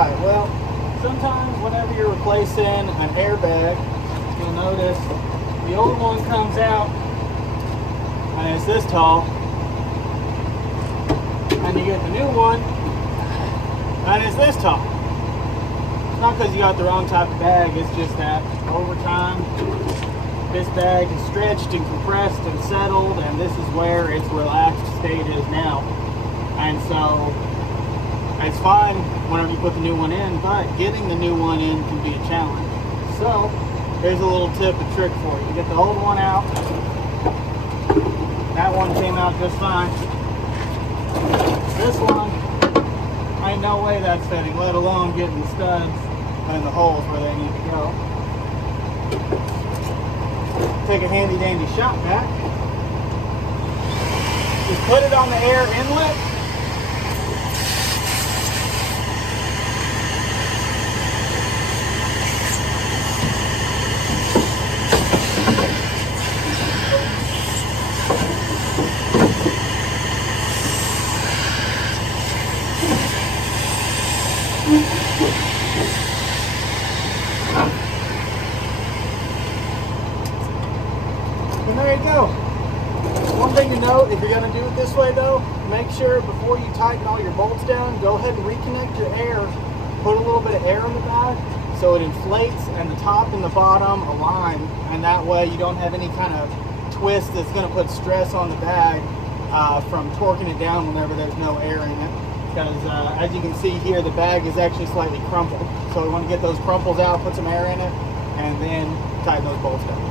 Right, well, sometimes whenever you're replacing an airbag, you'll notice the old one comes out and it's this tall, and you get the new one and it's this tall. It's not because you got the wrong type of bag, it's just that over time this bag is stretched and compressed and settled, and this is where its relaxed state is now. And so it's fine whenever you put the new one in, but getting the new one in can be a challenge. So here's a little tip and trick for you. You get the old one out. That one came out just fine. This one, ain't no way that's fitting, let alone getting the studs in the holes where they need to go. Take a handy dandy shop vac. Just put it on the air inlet. And there you go. One thing to note, if you're going to do it this way though, make sure before you tighten all your bolts down, go ahead and reconnect your air. Put a little bit of air in the bag so it inflates and the top and the bottom align, and that way you don't have any kind of twist that's going to put stress on the bag from torquing it down whenever there's no air in it. Because as you can see here, the bag is actually slightly crumpled. So we want to get those crumples out, put some air in it, and then tighten those bolts down.